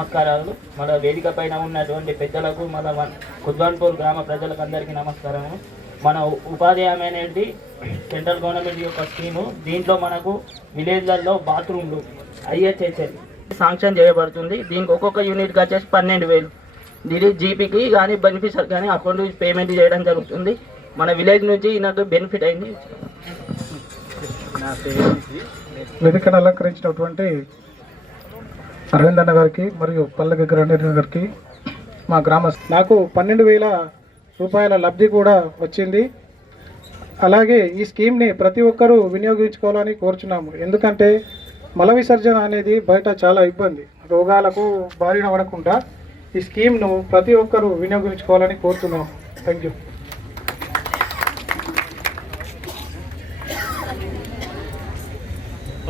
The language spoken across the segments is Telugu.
నమస్కారాలు. మన వేదిక పైన ఉన్నటువంటి పెద్దలకు మన కుద్వాన్పూర్ గ్రామ ప్రజలకు అందరికీ నమస్కారము. మన ఉపాధి హామీ అనేది సెంట్రల్ గవర్నమెంట్ యొక్క స్కీము. దీంట్లో మనకు విలేజ్లలో బాత్రూమ్లు ఐహెచ్హెచ్ఎల్ శాంక్షన్ చేయబడుతుంది. దీనికి ఒక్కొక్క యూనిట్కి వచ్చేసి పన్నెండు వేలు. దీని జీపీకి కానీ బెనిఫిషియర్ కానీ అకౌంట్ నుంచి పేమెంట్ చేయడం జరుగుతుంది. మన విలేజ్ నుంచి నాకు బెనిఫిట్ అయింది. వేదికను అలంకరించినటువంటి అరవింద్ అన్న గారికి మరియు పల్లె గ్రంథ గారికి మా గ్రామ నాకు పన్నెండు వేల రూపాయల లబ్ధి కూడా వచ్చింది. అలాగే ఈ స్కీమ్ని ప్రతి ఒక్కరూ వినియోగించుకోవాలని కోరుచున్నాము. ఎందుకంటే మల విసర్జన అనేది బయట చాలా ఇబ్బంది. రోగాలకు బారిన పడకుండా ఈ స్కీమ్ను ప్రతి ఒక్కరూ వినియోగించుకోవాలని కోరుతున్నాము. Thank you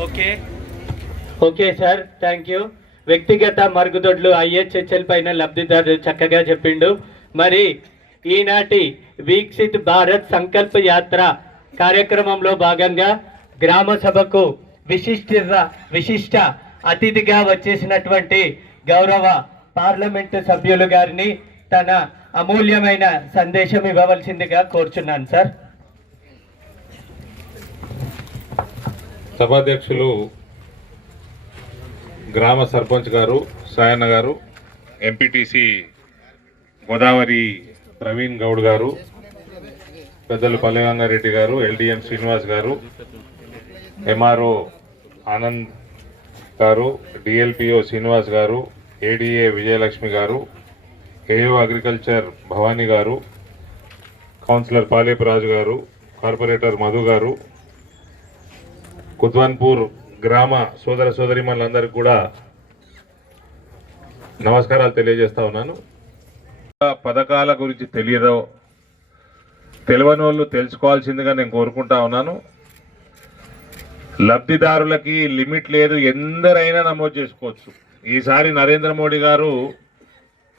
okay okay sir thank you వ్యక్తిగత మరుగుదొడ్లు ఐహెచ్హెచ్ఎల్ పైన లబ్ధిదారు చక్కగా చెప్పిండు. మరి ఈనాటి వీక్షిత్ భారత్ సంకల్ప యాత్ర కార్యక్రమంలో భాగంగా గ్రామ సభకు విశిష్ట విశిష్ట అతిథిగా వచ్చేసినటువంటి గౌరవ పార్లమెంటు సభ్యులు గారిని తన అమూల్యమైన సందేశం ఇవ్వవలసిందిగా కోరుచున్నాను సార్. సభాధ్యక్షులు గ్రామ సర్పంచ్ గారు సాయన్న గారు ఎంపీటీసీ గోదావరి ప్రవీణ్ గౌడ్ గారు పెద్దలు పల్లెగంగారెడ్డి గారు ఎల్డిఎం శ్రీనివాస్ గారు ఎంఆర్ఓ ఆనంద్ గారు డిఎల్పిఓ శ్రీనివాస్ గారు ఏడిఏ విజయలక్ష్మి గారు ఏఓ అగ్రికల్చర్ భవానీ గారు కౌన్సిలర్ పాలేపు రాజు గారు కార్పొరేటర్ మధు గారు కుత్వాన్పూర్ గ్రామ సోదర సోదరిమణులందరికీ కూడా నమస్కారాలు తెలియజేస్తా ఉన్నాను. పథకాల గురించి తెలియదో తెలియని వాళ్ళు తెలుసుకోవాల్సిందిగా నేను కోరుకుంటా ఉన్నాను. లబ్ధిదారులకి లిమిట్ లేదు ఎందరైనా నమోదు చేసుకోవచ్చు. ఈసారి నరేంద్ర మోడీ గారు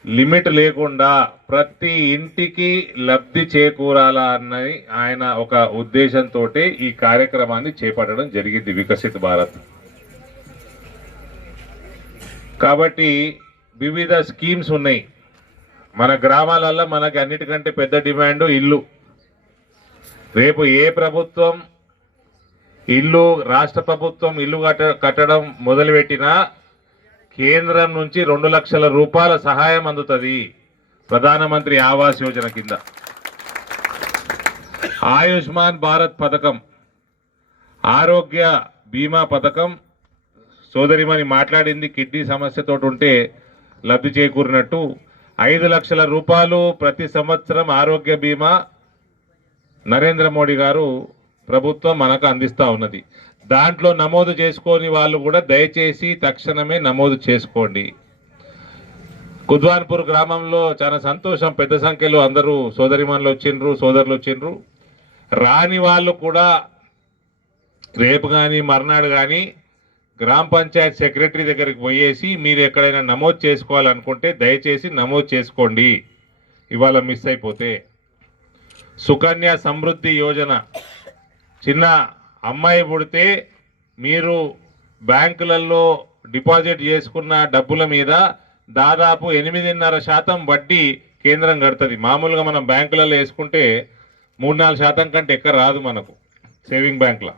లిమిట్ లేకుండా ప్రతి ఇంటికి లబ్ధి చేకూరాలా అన్నది ఆయన ఒక ఉద్దేశంతో ఈ కార్యక్రమాన్ని చేపట్టడం జరిగింది వికసిత్ భారత్. కాబట్టి వివిధ స్కీమ్స్ ఉన్నాయి. మన గ్రామాలలో మనకి అన్నిటికంటే పెద్ద డిమాండ్ ఇల్లు. రేపు ఏ ప్రభుత్వం ఇల్లు రాష్ట్ర ప్రభుత్వం ఇల్లు కట్ట కట్టడం మొదలుపెట్టినా కేంద్రం నుంచి రెండు లక్షల రూపాయల సహాయం అందుతుంది ప్రధానమంత్రి ఆవాస్ యోజన కింద. ఆయుష్మాన్ భారత్ పథకం ఆరోగ్య బీమా పథకం సోదరిమని మాట్లాడింది కిడ్నీ సమస్యతో ఉంటే లబ్ధి చేకూరినట్టు. ఐదు లక్షల రూపాయలు ప్రతి సంవత్సరం ఆరోగ్య బీమా నరేంద్ర మోడీ గారు ప్రభుత్వం మనకు అందిస్తూ ఉన్నది. దాంట్లో నమోదు చేసుకోని వాళ్ళు కూడా దయచేసి తక్షణమే నమోదు చేసుకోండి. కుద్వాన్పూర్ గ్రామంలో చాలా సంతోషం. పెద్ద సంఖ్యలో అందరూ సోదరిమణులు వచ్చిండ్రు సోదరులు వచ్చిండ్రు. రాని వాళ్ళు కూడా రేపు కానీ మర్నాడు కానీ గ్రామ పంచాయత్ సెక్రటరీ దగ్గరికి పోయేసి మీరు ఎక్కడైనా నమోదు చేసుకోవాలనుకుంటే దయచేసి నమోదు చేసుకోండి. ఇవాళ మిస్ అయిపోతే. సుకన్య సమృద్ధి యోజన. చిన్న అమ్మాయి పుడితే మీరు బ్యాంకులలో డిపాజిట్ చేసుకున్న డబ్బుల మీద దాదాపు ఎనిమిదిన్నర శాతం వడ్డీ కేంద్రం కడుతుంది. మామూలుగా మనం బ్యాంకులలో వేసుకుంటే మూడు నాలుగు శాతం కంటే ఎక్కడ రాదు మనకు సేవింగ్ బ్యాంక్లో.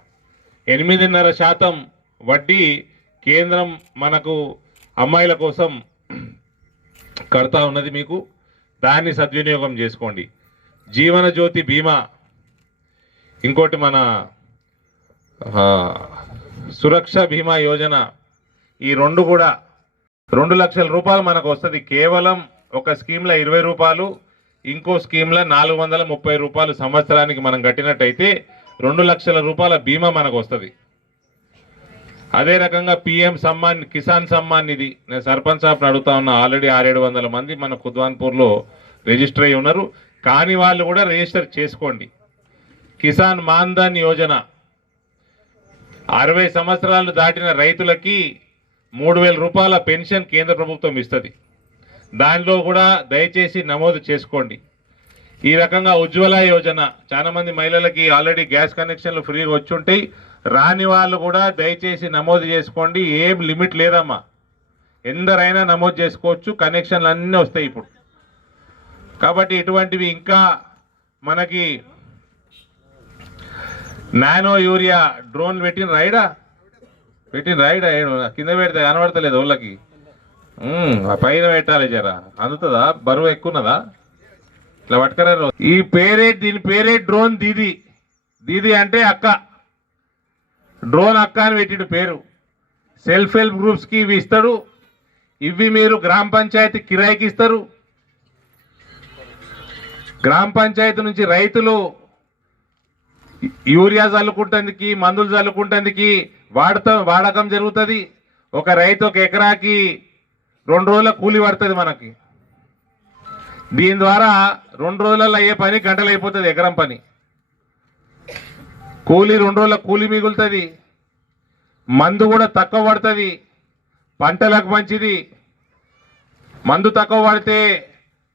ఎనిమిదిన్నర శాతం వడ్డీ కేంద్రం మనకు అమ్మాయిల కోసం కడతా ఉన్నది మీకు. దాన్ని సద్వినియోగం చేసుకోండి. జీవన జ్యోతి బీమా. ఇంకోటి మన సురక్ష బీమా యోజన ఈ రెండు కూడా రెండు లక్షల రూపాయలు మనకు వస్తుంది. కేవలం ఒక స్కీమ్లో ఇరవై రూపాయలు ఇంకో స్కీమ్లో నాలుగు వందల ముప్పై రూపాయలు సంవత్సరానికి మనం కట్టినట్టయితే రెండు లక్షల రూపాయల బీమా మనకు వస్తుంది. అదే రకంగా పిఎం సమ్మాన్ కిసాన్ సమ్మాన్ నిధి నేను సర్పంచ్ సాబ్ని అడుగుతా ఉన్నా ఆల్రెడీ ఆరేడు వందల మంది మన కుద్వాన్పూర్లో రిజిస్టర్ అయి ఉన్నారు. కాని వాళ్ళు కూడా రిజిస్టర్ చేసుకోండి. కిసాన్ మాన్ధన్ యోజన అరవై సంవత్సరాలు దాటిన రైతులకి మూడు వేల రూపాయల పెన్షన్ కేంద్ర ప్రభుత్వం ఇస్తుంది. దానిలో కూడా దయచేసి నమోదు చేసుకోండి. ఈ రకంగా ఉజ్వల యోజన చాలామంది మహిళలకి ఆల్రెడీ గ్యాస్ కనెక్షన్లు ఫ్రీగా వచ్చుంటాయి రాని వాళ్ళు కూడా దయచేసి నమోదు చేసుకోండి. ఏం లిమిట్ లేదమ్మా. ఎందరైనా నమోదు చేసుకోవచ్చు. కనెక్షన్లు అన్నీ వస్తాయి ఇప్పుడు. కాబట్టి ఇటువంటివి ఇంకా మనకి నానో యూరియా డ్రోన్ పెట్టిన రైడా? పెట్టిన రైడా? కింద పెడితే కనబడతలేదు వాళ్ళకి పైన పెట్టాలి జరా. అందుతుందా? బరువు ఎక్కున్నదా ఇట్లా పట్టుకరారు ఈ పేరే దీని పేరే డ్రోన్ దీది. దీది అంటే అక్క. డ్రోన్ అక్క అని పెట్టిడు పేరు. సెల్ఫ్ హెల్ప్ గ్రూప్స్కి ఇవి ఇస్తాడు. ఇవి మీరు గ్రామ పంచాయతీ కిరాయికి ఇస్తారు. గ్రామ పంచాయతీ నుంచి రైతులు యూరియా చల్లుకుంటానికి మందులు చల్లుకుంటానికి వాడతా వాడకం జరుగుతుంది. ఒక రైతు ఒక ఎకరాకి రెండు రోజుల కూలి పడుతుంది మనకి. దీని ద్వారా రెండు రోజులలో అయ్యే పని గంటలు అయిపోతుంది ఎకరం పని. కూలి రెండు రోజుల కూలి మిగులుతుంది. మందు కూడా తక్కువ పడుతుంది. పంటలకు మంచిది. మందు తక్కువ పడితే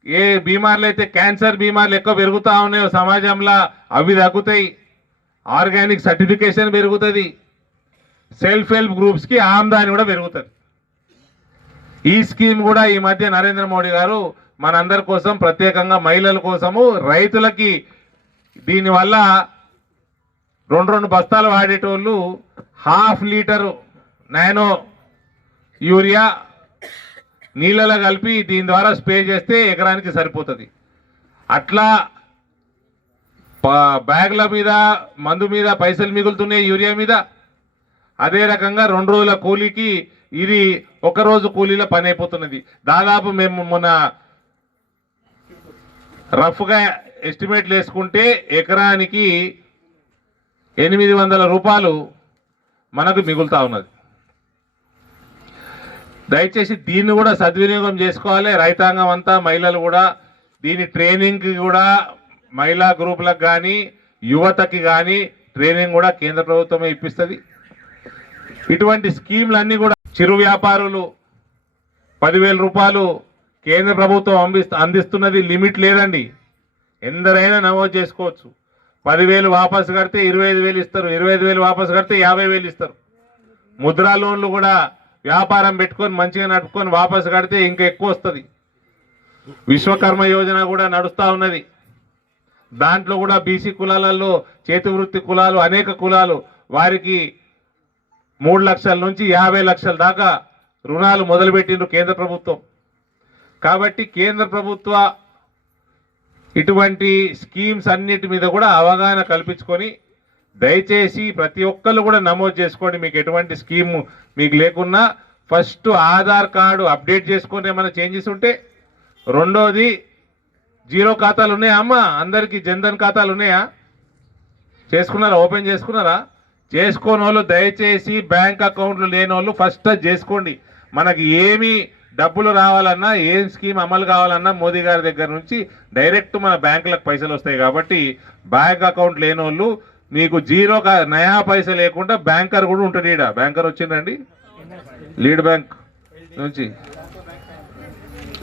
ఏ బీమార్లు అయితే క్యాన్సర్ బీమార్లు ఎక్కువ పెరుగుతూ ఉన్నాయో సమాజంలో అవి తగ్గుతాయి. ఆర్గానిక్ సర్టిఫికేషన్ పెరుగుతుంది. సెల్ఫ్ హెల్ప్ గ్రూప్స్కి ఆమ్దాని కూడా పెరుగుతుంది. ఈ స్కీమ్ కూడా ఈ మధ్య నరేంద్ర మోడీ గారు మనందరి కోసం ప్రత్యేకంగా మహిళల కోసము రైతులకి దీనివల్ల రెండు రెండు బస్తాలు వాడేటోళ్ళు హాఫ్ లీటరు నానో యూరియా నీళ్ళలో కలిపి దీని ద్వారా స్ప్రే చేస్తే ఎకరానికి సరిపోతుంది. అట్లా బ్యాగుల మీద మందు మీద పైసలు మిగులుతున్నాయి యూరియా మీద. అదే రకంగా రెండు రోజుల కూలీకి ఇది ఒక రోజు కూలీలో పని అయిపోతున్నది. దాదాపు మేము మొన్న రఫ్గా ఎస్టిమేట్లు వేసుకుంటే ఎకరానికి ఎనిమిది వందల రూపాయలు మనకు మిగులుతా ఉన్నది. దయచేసి దీన్ని కూడా సద్వినియోగం చేసుకోవాలి. రైతాంగం అంతా మహిళలు కూడా దీని ట్రైనింగ్కి కూడా మహిళా గ్రూపులకు కానీ యువతకి కానీ ట్రైనింగ్ కూడా కేంద్ర ప్రభుత్వమే ఇప్పిస్తుంది. ఇటువంటి స్కీమ్లన్నీ కూడా చిరు వ్యాపారులు పదివేల రూపాయలు కేంద్ర ప్రభుత్వం అందిస్తు అందిస్తున్నది లిమిట్ లేదండి. ఎందరైనా నమోదు చేసుకోవచ్చు. పదివేలు వాపసు కడితే ఇరవై ఐదు వేలు ఇస్తారు. ఇరవై ఐదు వేలు వాపసు కడితే యాభై వేలు ఇస్తారు. ముద్రా లోన్లు కూడా వ్యాపారం పెట్టుకొని మంచిగా నడుపుకొని వాపసు కడితే ఇంకా ఎక్కువ వస్తుంది. విశ్వకర్మ యోజన కూడా నడుస్తూ ఉన్నది. దాంట్లో కూడా బీసీ కులాలలో చేతి వృత్తి కులాలు అనేక కులాలు వారికి మూడు లక్షల నుంచి యాభై లక్షల దాకా రుణాలు మొదలుపెట్టిండ్రు కేంద్ర ప్రభుత్వం. కాబట్టి కేంద్ర ప్రభుత్వ ఇటువంటి స్కీమ్స్ అన్నిటి మీద కూడా అవగాహన కల్పించుకొని దయచేసి ప్రతి ఒక్కళ్ళు కూడా నమోదు చేసుకోండి. మీకు ఎటువంటి స్కీమ్ మీకు లేకున్నా ఫస్ట్ ఆధార్ కార్డు అప్డేట్ చేసుకొని ఏమైనా చేంజెస్ ఉంటే రెండోది జీరో ఖాతాలు ఉన్నాయా అమ్మ? అందరికీ జన్ధన్ ఖాతాలు ఉన్నాయా? చేసుకున్నారా? ఓపెన్ చేసుకున్నారా? చేసుకోని వాళ్ళు దయచేసి బ్యాంక్ అకౌంట్లు లేని వాళ్ళు ఫస్ట్ చేసుకోండి. మనకి ఏమి డబ్బులు రావాలన్నా ఏం స్కీమ్ అమలు కావాలన్నా మోదీ గారి దగ్గర నుంచి డైరెక్ట్ మన బ్యాంకులకు పైసలు వస్తాయి కాబట్టి బ్యాంక్ అకౌంట్ లేని వాళ్ళు మీకు జీరో కా- నయా పైసలు లేకుండా బ్యాంకర్ కూడా ఉంటుంది ఈడ. బ్యాంకర్ వచ్చిందండి? లీడ్ బ్యాంక్ నుంచి.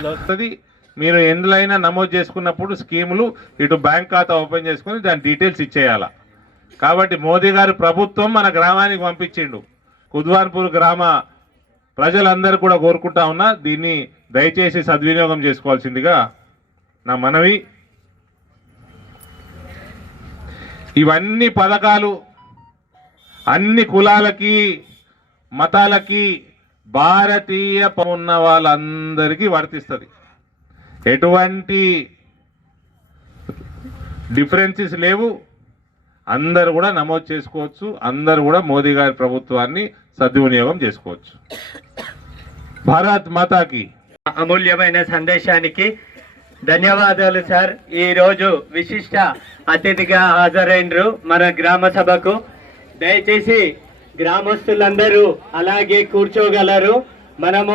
వస్తుంది. మీరు ఎందులైనా నమోదు చేసుకున్నప్పుడు స్కీములు ఇటు బ్యాంక్ ఖాతా ఓపెన్ చేసుకుని దాని డీటెయిల్స్ ఇచ్చేయాల. కాబట్టి మోదీ గారు ప్రభుత్వం మన గ్రామానికి పంపించిండు. కుద్వాన్పూర్ గ్రామ ప్రజలందరూ కూడా కోరుకుంటా ఉన్నా దీన్ని దయచేసి సద్వినియోగం చేసుకోవాల్సిందిగా నా మనవి. ఇవన్నీ పథకాలు అన్ని కులాలకి మతాలకి భారతీయ ఉన్న వాళ్ళందరికీ వర్తిస్తుంది. ఎటువంటి డిఫరెన్సెస్ లేవు. అందరు కూడా నమోదు చేసుకోవచ్చు. అందరు కూడా మోదీ గారి ప్రభుత్వాన్ని సద్వినియోగం చేసుకోవచ్చు. భారత్ మాతాకి. అమూల్యమైన సందేశానికి ధన్యవాదాలు సార్. ఈరోజు విశిష్ట అతిథిగా హాజరైనరు మన గ్రామ సభకు. దయచేసి గ్రామస్తులందరూ అలాగే కూర్చోగలరు. మనము